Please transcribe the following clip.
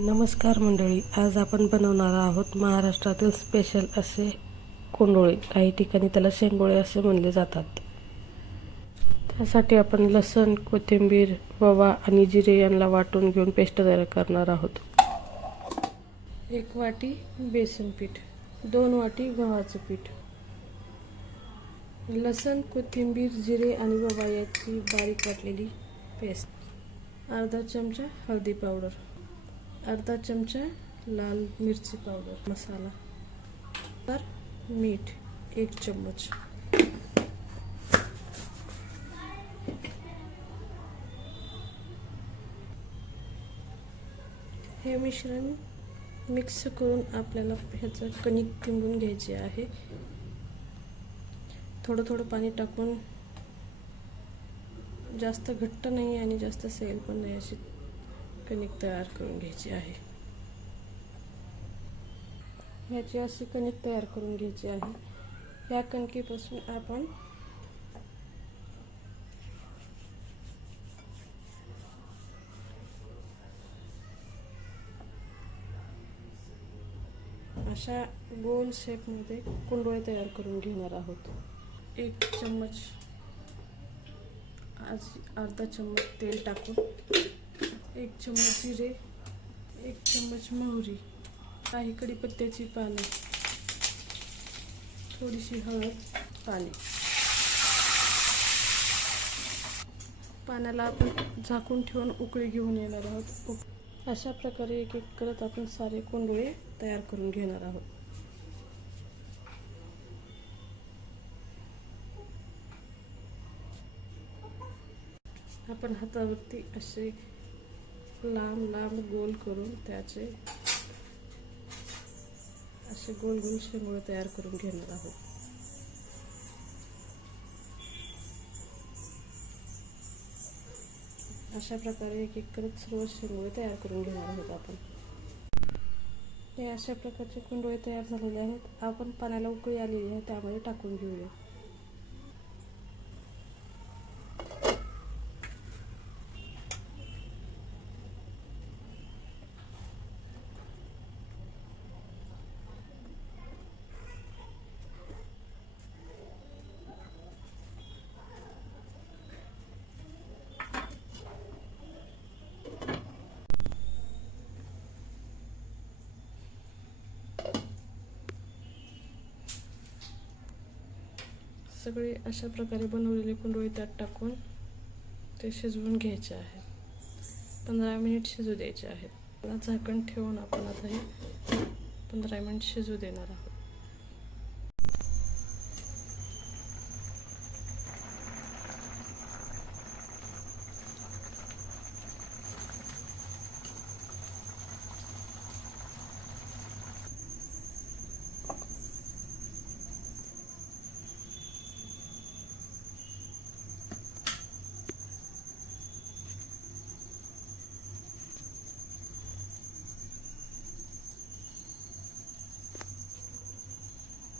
नमस्कार मंडळी, आज आपण बनवणार आहोत महाराष्ट्रातील स्पेशल असे कोंडोळे. काही ठिकाणी त्याला शेंगोळे असे म्हणले जातात. त्यासाठी आपण लसूण, कोथिंबीर, ओवा आणि जिरे यांना वाटून घेऊन पेस्ट तयार करणार आहोत. 1 वाटी बेसन पीठ, 2 वाटी गव्हाचं पीठ, लसूण, कोथिंबीर, जिरे आणि ओवा याची बारीक वाटलेली पेस्ट, अर्धा चमचा हळदी पावडर, अर्धा चमचा लाल मिरची पावडर मसाला, तर मीठ 1 चम्मच. हे मिश्रण मिक्स करून आपल्याला ह्याचं कणिक तिंबून घ्यायचे आहे. थोडं थोडं पाणी टाकून, जास्त घट्ट नाही आणि जास्त सैल पण नाही, अशी कणिक तयार करून घ्यायची आहे. ह्याची अशी कणिक तयार करून घ्यायची आहे. ह्या कणकेपासून आपण अशा गोल शेपमध्ये कुंडोळे तयार करून घेणार आहोत. 1 चम्मच, अर्धा चम्मच तेल टाकून, 1 चम्मच जिरे, 1 चम्मच मोहरी, काही कढीपत्त्याची पाने, थोडीशी हळद, पाणी. पाण्याला आपण झाकून ठेवून उकळी घेऊन येणार आहोत. अशा प्रकारे एक एक करत आपण सारे कोंडोळे तयार करून घेणार आहोत. आपण हातावरती असे लांब लांब गोल करून त्याचे असे गोल गोल शेंगोळे तयार करून घेणार आहोत. अशा प्रकारे एक एक करत सर्व शेंगोळे तयार करून घेणार आहोत आपण. हे अशा प्रकारचे कोंडोळे तयार झालेले आहेत. आपण पाण्याला उकळी आलेली आहे त्यामध्ये टाकून घेऊया. सगळे अशा प्रकारे बनवलेले कोंडोळे त्यात टाकून ते शिजवून घ्यायचे आहे. 15 मिनिट शिजू द्यायचे आहेत. झाकण ठेवून आपण आता हे 15 मिनिट शिजू देणार आहोत.